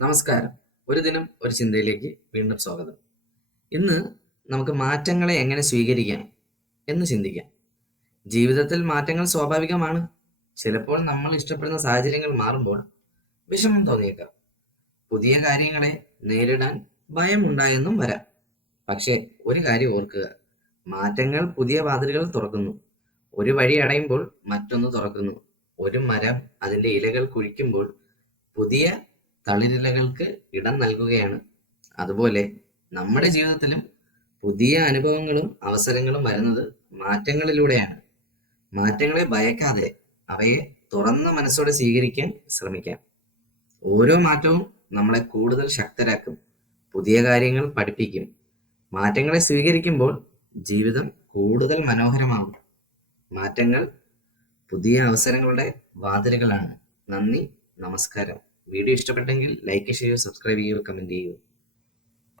നമസ്കാരം. ഒരു ദിനം ഒരു ചിന്തയിലേക്ക് വീണ്ടും സ്വാഗതം. ഇന്ന് നമുക്ക് മാറ്റങ്ങളെ എങ്ങനെ സ്വീകരിക്കാം എന്ന് ചിന്തിക്കാം. ജീവിതത്തിൽ മാറ്റങ്ങൾ സ്വാഭാവികമാണ്. ചിലപ്പോൾ നമ്മൾ ഇഷ്ടപ്പെടുന്ന സാഹചര്യങ്ങൾ മാറുമ്പോൾ വിഷമം തോന്നിയേക്കാം. പുതിയ കാര്യങ്ങളെ നേരിടാൻ ഭയമുണ്ടായെന്നും വരാം. പക്ഷേ ഒരു കാര്യം ഓർക്കുക, മാറ്റങ്ങൾ പുതിയ വാതിലുകൾ തുറക്കുന്നു. ഒരു വഴി അടയുമ്പോൾ മറ്റൊന്ന് തുറക്കുന്നു. ഒരു മരം അതിൻ്റെ ഇലകൾ കുഴിക്കുമ്പോൾ പുതിയ തളിരിലകൾക്ക് ഇടം നൽകുകയാണ്. അതുപോലെ നമ്മുടെ ജീവിതത്തിലും പുതിയ അനുഭവങ്ങളും അവസരങ്ങളും വരുന്നത് മാറ്റങ്ങളിലൂടെയാണ്. മാറ്റങ്ങളെ ഭയക്കാതെ അവയെ തുറന്ന മനസ്സോടെ സ്വീകരിക്കാൻ ശ്രമിക്കാം. ഓരോ മാറ്റവും നമ്മളെ കൂടുതൽ ശക്തരാക്കും, പുതിയ കാര്യങ്ങൾ പഠിപ്പിക്കും. മാറ്റങ്ങളെ സ്വീകരിക്കുമ്പോൾ ജീവിതം കൂടുതൽ മനോഹരമാകും. മാറ്റങ്ങൾ പുതിയ അവസരങ്ങളുടെ വാതിലുകളാണ്. നന്ദി, നമസ്കാരം. വീഡിയോ ഇഷ്ടപ്പെട്ടെങ്കിൽ ലൈക്ക് ചെയ്യുക, സബ്സ്ക്രൈബ് ചെയ്യുക, കമൻറ്റ് ചെയ്യുക.